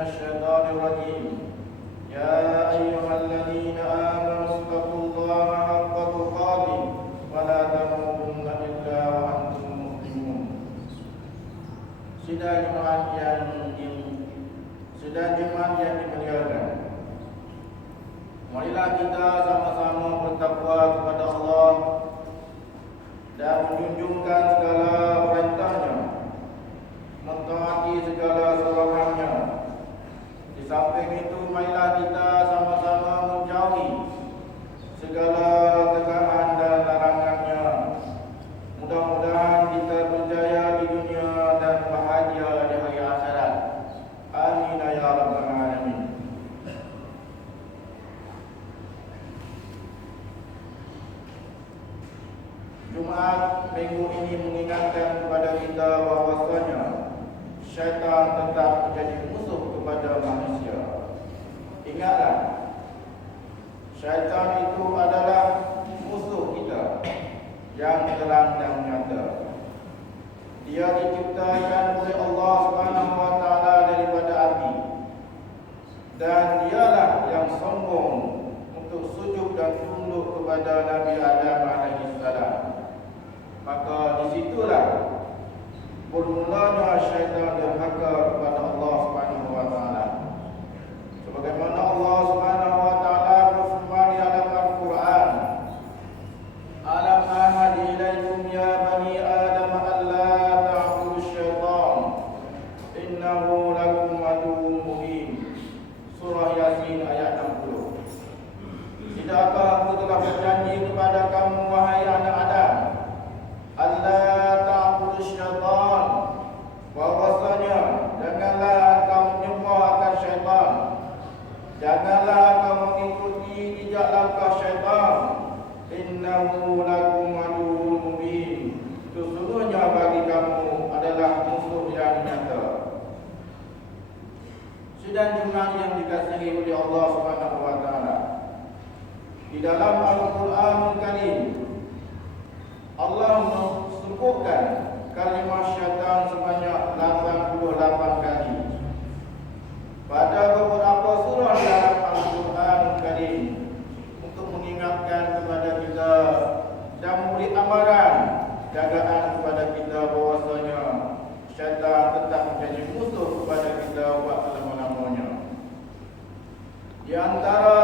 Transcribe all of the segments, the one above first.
الشيطان الرجيم يا أيها الذين آمنوا اتقوا الله حق تقاته ولا تموتن إلا وأنتم مسلمون. Sidang jemaat yang dimuliakan, marilah kita sama-sama bertakwa kepada Allah dan menjunjungkan segala perintahnya, mentaati segala larangannya. Di samping itu, marilah kita sama-sama menjauhi segala tegaan dan larangannya. Mudah-mudahan kita berjaya di dunia dan bahagia di hari akhirat. Amin ya rabbal alamin. Jumaat minggu ini mengingatkan kepada kita bahwasanya syaitan tetap menjadi musuh kepada manusia. Ingatlah, syaitan itu adalah musuh kita yang terang dan nyata. Dia diciptakan oleh Allah Subhanahu wa taala daripada api, dan dialah yang sombong untuk sujud dan tunduk kepada Nabi Adam alaihi salam. Maka disitulah bermulanya syaitan derhaka kepada Allah Subhanahu wa taala. Sebagaimana Allah Subhanahu wa taala berfirman di dalam Al-Quran, "Alam ahad ilaikum ya bani Adam alla ta'budu syaitan innahu lakum aduwwun mubin." Surah Yasin ayat 60. Tidakkah aku telah berjanji kepada kamu wahai anak Adam, alla ta'budu syaitan, bahwasanya janganlah engkau menyembah akan syaitan, janganlah engkau mengikuti jejak langkah syaitan. Innahu lakum aduwwun mubin, sesungguhnya bagi kamu adalah musuh yang nyata. Sidang jemaat yang dikasihi oleh Allah Subhanahu wa taala, di dalam Al-Quranul Karim Allah sebutkan kalimah syaitan sebanyak 88 kali. Pada beberapa surah dalam Al-Quranul Karim untuk mengingatkan kepada kita dan memberi amaran jagaan kepada kita bahwasanya syaitan tetap menjadi musuh kepada kita buat selama-lamanya. Di antara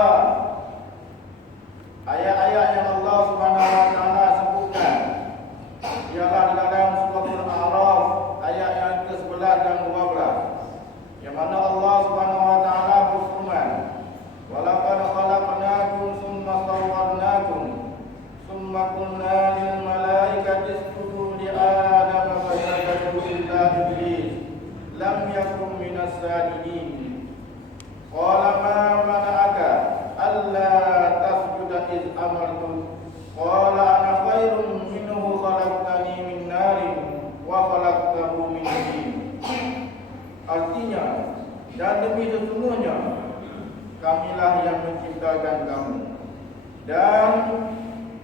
ayat-ayat yang Allah Subhanahu wa taala sebutkan ialah di dalam surah Al-A'raf ayat yang ke-11 dan 12, yang mana Allah Subhanahu wa taala berfirman, "Wa laqad khalaqnakum tsumma sawwarnakum tsumma qulna lil malaikati isjudu li Adama fasajadu illa iblis lam yakun minas sajidin. Qala ma mana'aka alla tasjuda iz amartu qala ana khairum minhu khalaqtani min narin wa khalaqtahu min tin." Artinya, dan demi sesungguhnya kamilah yang menciptakan kamu, dan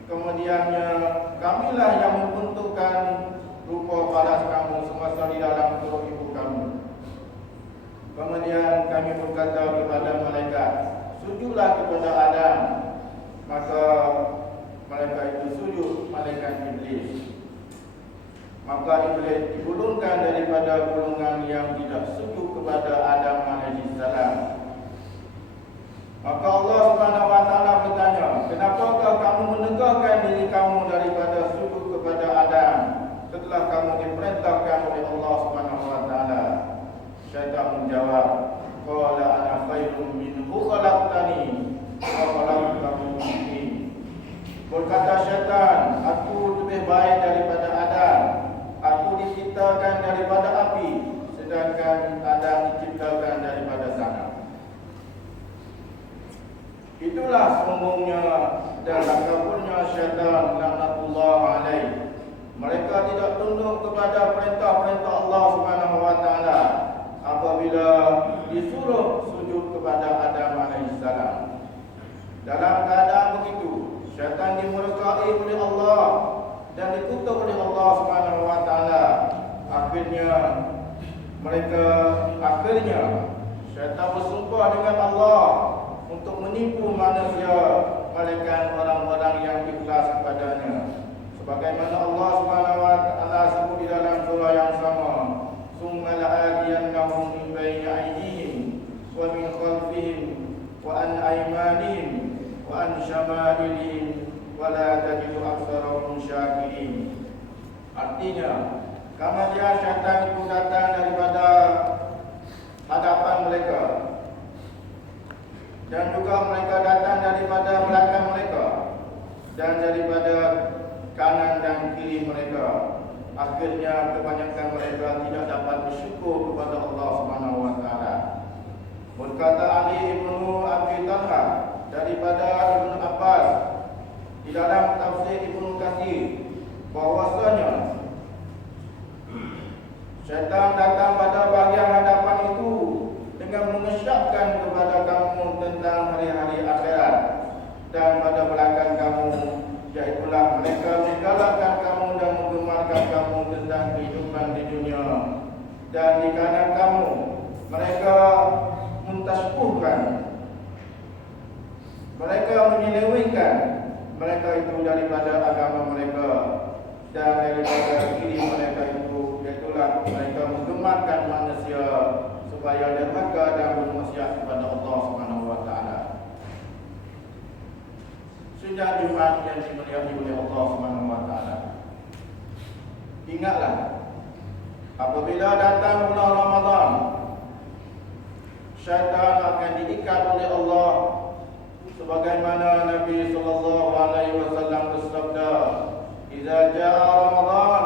kemudiannya kamilah yang membentukkan rupa paras kamu semasa di dalam perut ibu kamu. Kemudian kami berkata kepada malaikat, sujudlah kepada Adam. Maka malaikat itu sujud, malaikat iblis. Maka iblis digulungkan daripada golongan yang tidak sujud kepada Adam alaihi salam. Maka Allah Subhanahu wa taala bertanya, kenapakah kamu menegakkan diri kamu daripada sujud kepada Adam setelah kamu diperintahkan oleh Allah Subhanahu wa taala? Syaitan menjawab, qala ana khairum minhu khalaqtani wa khalaqtahu min tin. Berkata syaitan, aku lebih baik daripada Adam. Aku diciptakan daripada api, sedangkan Adam diciptakan daripada tanah. Itulah sombongnya dan kaburnya syaitan laknatullah alaih. Mereka tidak tunduk kepada perintah-perintah Allah Subhanahu wa taala apabila disuruh sujud kepada Adam alaihi salam. Dalam keadaan begitu, syaitan dimurkai oleh Allah dan dikutuk oleh Allah Subhanahu wa taala. Akhirnya bersumpah dengan Allah untuk menipu manusia, melainkan orang-orang yang ikhlas kepadanya. Sebagaimana Allah Subhanahu wa taala sebut di dalam surah yang sama, "Tsumma la'atiyannahum min bayni aydihim wa min khalfihim wa an aymanihim wa an shama'ilihim wa la tajidu aktsarahum syakirin." Artinya, kemudian syaitan itu datang daripada hadapan mereka, dan juga mereka datang daripada belakang mereka, dan daripada kanan dan kiri mereka. Akhirnya kebanyakan mereka tidak dapat bersyukur kepada Allah Subhanahu wa taala. Berkata Ali Ibnu Abi Talha daripada Ibnu Abbas di dalam tafsir Ibnu Katsir bahwasanya syaitan datang pada bahagian hadapan itu dengan mengesahkan kepada kamu tentang hari-hari akhirat, dan pada belakang kamu, iaitulah mereka menggalakkan kamu dan menggemarkan kamu tentang kehidupan di dunia, dan di kanan kamu mereka mentasbihkan, mereka menyelewengkan mereka itu daripada agama mereka, dan daripada kiri mereka itu, iaitulah mereka menggemarkan manusia supaya derhaka dan bermaksiat kepada Allah Subhanahu wa taala. Sidang Jumat yang dimuliakan oleh Allah Subhanahu wa taala, ingatlah apabila datang bulan Ramadan, syaitan akan diikat oleh Allah, sebagaimana Nabi sallallahu alaihi wasallam bersabda, "Idza jaa Ramadan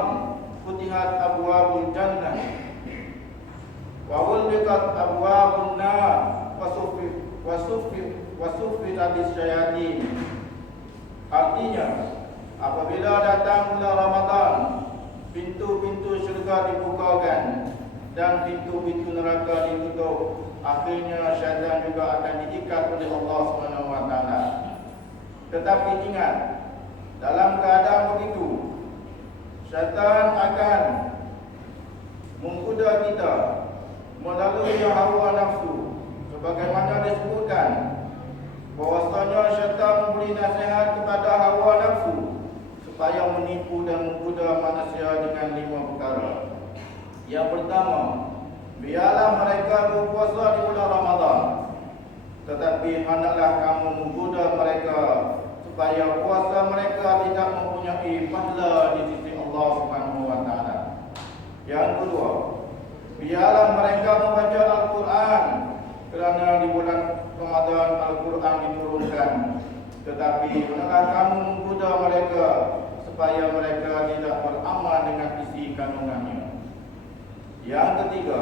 futihat abwabul jannah wa ghulqat abwabun nar wa suffit syayatin." Artinya, apabila datang bulan Ramadan, pintu-pintu syurga dibukakan dan pintu-pintu neraka ditutup. Akhirnya syaitan juga akan diikat oleh Allah Subhanahu wa taala. Tetapi ingat, dalam keadaan begitu, syaitan akan menggoda kita melalui hawa nafsu, sebagaimana disebutkan bahwasanya syaitan memberi nasihat kepada hawa nafsu supaya menipu dan menggoda manusia dengan 5 perkara. Yang pertama, biarlah mereka berpuasa di bulan Ramadan, tetapi hendaklah kamu menggoda mereka supaya puasa mereka tidak mempunyai pahala di sisi Allah Subhanahu wa taala. Yang kedua, biarlah mereka membaca Al-Quran, kerana di bulan Ramadan Al-Quran diturunkan, tetapi hendaklah kamu menggoda mereka supaya mereka tidak beramal dengan isi kandungannya. Yang ketiga,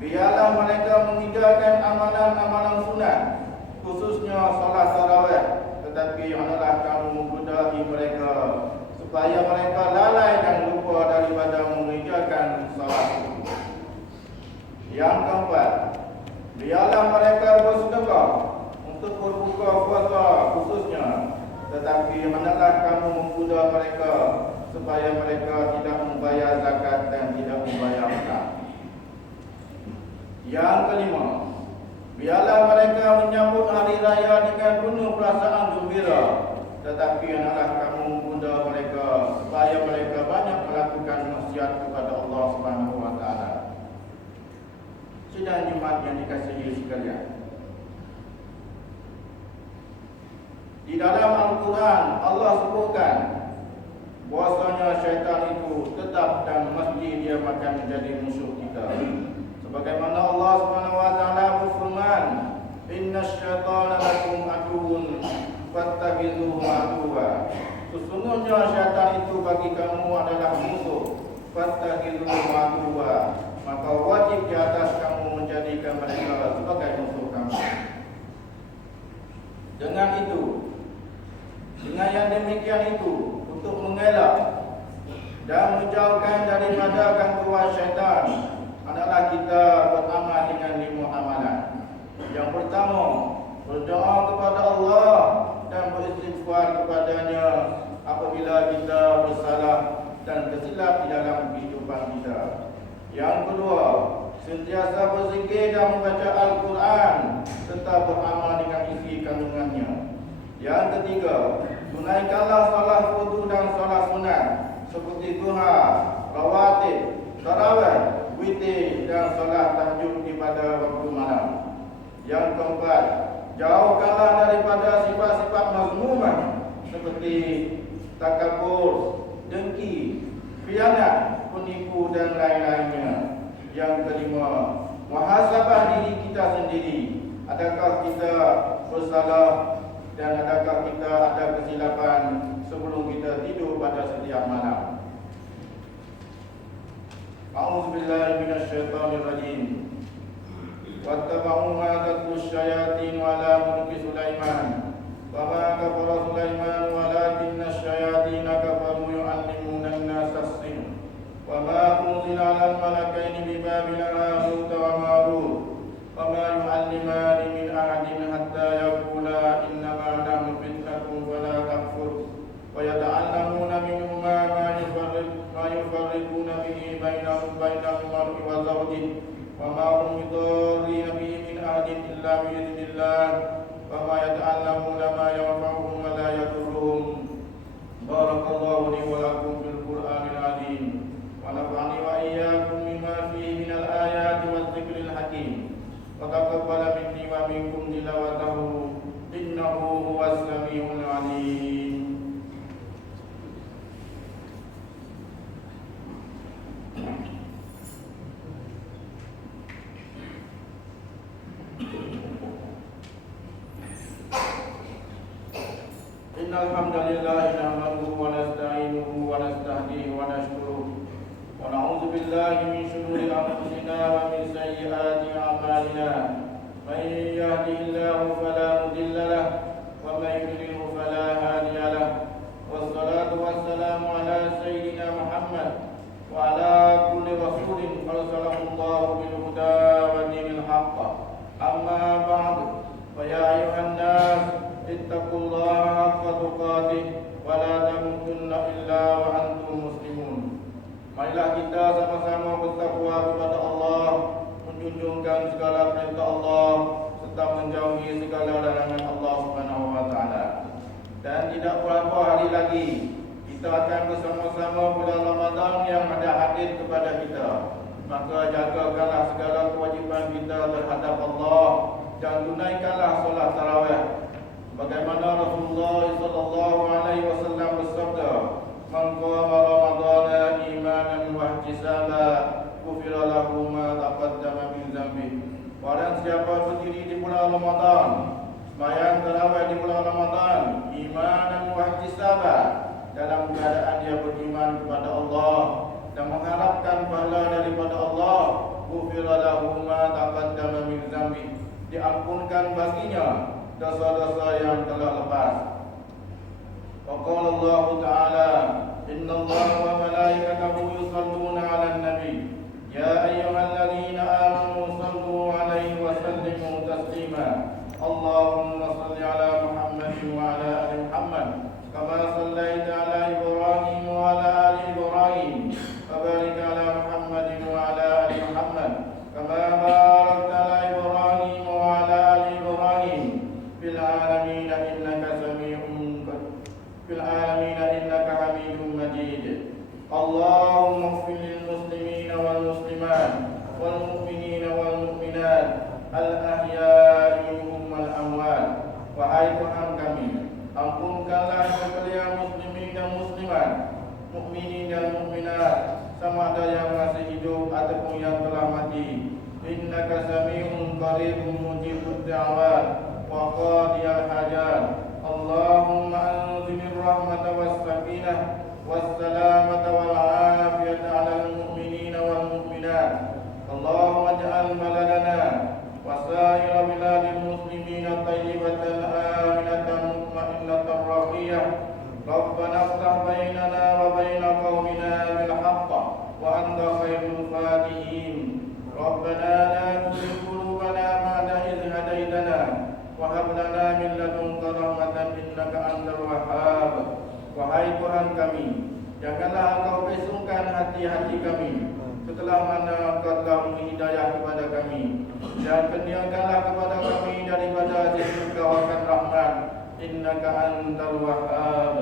biarlah mereka meninggalkan amalan-amalan sunat, khususnya salat tarawih, tetapi hendaklah kamu menggodai mereka supaya mereka lalai dan lupa daripada mengerjakan salat itu. Yang keempat, biarlah mereka bersedekah untuk berbuka puasa khususnya, tetapi hendaklah kamu menggoda mereka supaya mereka tidak membayar zakat dan tidak membayar hutang. Yang kelima, biarlah mereka menyambut hari raya dengan penuh perasaan gembira, tetapi hendaklah kamu menggoda mereka supaya mereka banyak melakukan maksiat kepada Allah Subhanahu wa taala. Sidang Jumat yang dikasihi sekalian, di dalam Al-Quran Allah sebutkan bahwasanya syaitan itu tetap dan mesti dia akan menjadi musuh kita. Sebagaimana Allah Subhanahu wa taala berfirman, "Innasyaitana lakum aduwwun fattakhidhuhu aduwwa." Sesungguhnya syaitan itu bagi kamu adalah musuh, fattakhidhuhu aduwwa. Maka wajib di atas kamu menjadikan mereka sebagai musuh kamu. Dengan itu, dengan yang demikian itu, untuk mengelak dan menjauhkan daripada gangguan syaitan, adalah kita beramal dengan 5 amalan. Yang pertama, berdoa kepada Allah dan beristighfar kepadanya apabila kita bersalah dan tersilap di dalam kehidupan kita. Yang kedua, sentiasa berzikir dan membaca Al-Quran serta beramal dengan isi kandungannya. Yang ketiga, tunaikanlah solat fardu dan solat sunat seperti duha, rawatib, tarawih, witir dan solat tahajud pada waktu malam. Yang keempat, jauhkanlah daripada sifat-sifat mazmumah seperti takabur, dengki, khianat, penipu dan lain-lainnya. Yang kelima, muhasabah diri kita sendiri. Adakah kita bersalah dan adakah kita ada kesilapan sebelum kita tidur pada setiap malam. A'udzubillahi minasyaitonirrajim. Wattaba'u ma tatlu syayatin ala mulki Sulaiman. Wa ma kafara Sulaiman walakinna syayatina kafaru yu'allimuna an-nasa as-sihr. Wa ma unzila 'alal malakaini bi Babil Harut wa Marut. Wa ma yu'allimani min ahadin hatta yaqula innama nahnu fitnatun fala takfur. Wa yata'allamuna minhuma ma yufarriquna bihi bainal mar'i wa zawjihi. Wa ma hum bidarrina bihi min ahadin illa bi idznillah. Wa ma yata'allamuna ma yanfa'uhum wa la yadurruhum. Barakallahu li wa lakum fil Qur'anil 'azim. Wa nafa'ani wa iyyakum mimma fihi minal ayati waz zikril hakim. Wa taqabbala minni wa minkum tilawatahu innahu huwas samiul 'alim. Innal hamdalillah nahmaduhu wa nasta'inuhu wa nastahdihi wa nashkuruh wa na'udzu billahi min shururi anfusina wa min sayyiati a'malina. May yahdihillahu fala mudilla lahu wa may yudlilhu fala hadiya lahu. Wassalatu wassalamu ala sayyidina Muhammad wa ala kulli rasulin arsalahu Allahu bil huda wa dinil haqq. Amma ba'du, fa ya ayuhan nas ittaqullaha haqqa tuqatih wa la tamutunna illa wa antum muslimun. Marilah kita sama-sama bertakwa kepada Allah, menjunjungkan segala perintah Allah serta menjauhi segala larangan Allah Subhanahu wa taala. Dan tidak berapa hari lagi kita akan bersama-sama bulan Ramadan yang ada hadir kepada kita. Maka jagakanlah segala kewajipan kita terhadap Allah dan tunaikanlah solat tarawih. Bagaimana Rasulullah sallallahu alaihi wasallam bersabda, "Man qama Ramadhana imanan wa ihtisaban, ghufira lahu ma taqaddama min dhanbihi." Barang siapa berdiri di bulan Ramadan, sembahyang tarawih di bulan Ramadan, imanan wa ihtisaban, dalam keadaan dia beriman kepada Allah dan mengharapkan pahala daripada Allah, ghufira lahu ma taqaddama min dhanbihi, diampunkan baginya dosa-dosa yang telah lepas. Waqala Allah Ta'ala, Inna Allah wa malaikatahu yusalluna 'alan nabi, ya ayyuhalladzina amanu sallu 'alaihi wa sallimu taslima. Allahumma salli 'ala Muhammadin wa 'ala ali Muhammad kama sallaita 'ala Ibrahim wa 'ala ali Ibrahim, wa barik 'ala Muhammadin wa 'ala ali Muhammad kama barakta 'ala Ibrahim wa 'ala ali Ibrahim fil 'alamin innaka Hamidum Majid. Allahumma ighfir lil muslimina wal muslimat wal mu'minina wal mu'minat al ahya'i minhum wal amwat. Wahai Tuhan kami, ampunkanlah sekalian muslimin dan muslimat, mukminin dan mukminat, sama ada yang masih hidup ataupun yang telah mati. Innaka sami'un qaribun mujibud da'wat wa qadiyal hajat. Allahumma anzilur rahmata was sakinah was salamata wal afiyata 'alal mu'minina wal mu'minat. Allahumma ij'al baladana wa sa'ira biladil muslimina tayyibatan aminatan mutmainnatan raqiyah. Rabbana iftah bainana wa baina qaumina bil haqq wa anta khairul fatihin. Rabbana la tuzigh qulubana ba'da idh hadaytana wa hab lana min ladunka rahmatan innaka antal wahhab. Wahai Tuhan kami, janganlah Engkau besungkan hati-hati kami setelah mana Engkau telah memberi hidayah kepada kami, dan kurniakanlah kepada kami daripada إنك أنت الوهاب.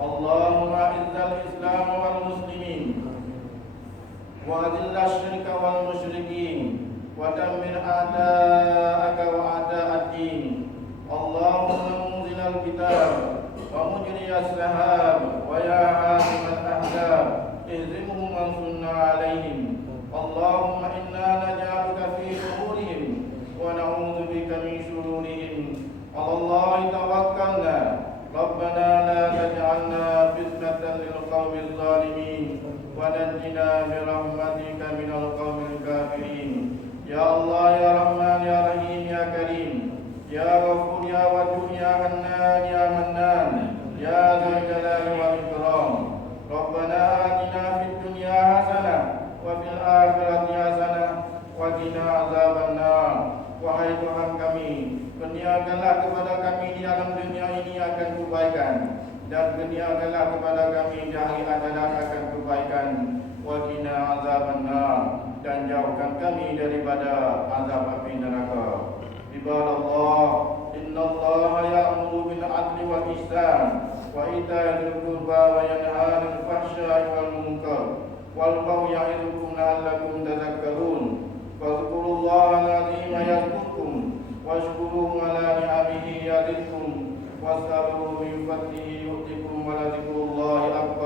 اللهم أعز الإسلام والمسلمين وأذل الشرك والمشركين ودمر أعداءك وأعداء الدين. اللهم منزل الكتاب ومجري السحاب ويا هازم الأحزاب اهزمهم وانصرنا عليهم. اللهم إنا نجعلك في نحورهم ونعوذ بك من شرورهم. على الله توكلنا ربنا لا تجعلنا فتنة للقوم الظالمين ونجنا برحمتك من القوم الكافرين. يا الله يا رحمن يا رحيم يا كريم يا غفور يا ودود يا حنان يا منان يا ذا الجلال والإكرام. ربنا آتنا في الدنيا حسنة وفي الآخرة حسنة وقنا عذاب النار. Wahai Tuhan kami, kurniakanlah kepada kami di alam dunia ini akan kebaikan, dan kurniakanlah kepada kami di hari akhirat akan kebaikan. Wa qina azabannar, dan jauhkan kami daripada azab api neraka. Ibadallah, innallaha ya'muru bil 'adli wal ihsan wa ita'i dzil qurba wa yanha 'anil fahsya'i wal munkar wal baghi ya'idukum la'allakum tadhakkarun. Fadhkurullaha al-'azima yadhkurkum washkuruhu 'ala ni'amihi yazidkum was'aluhu min fadlihi yu'tikum wa la dzikrullahi akbar.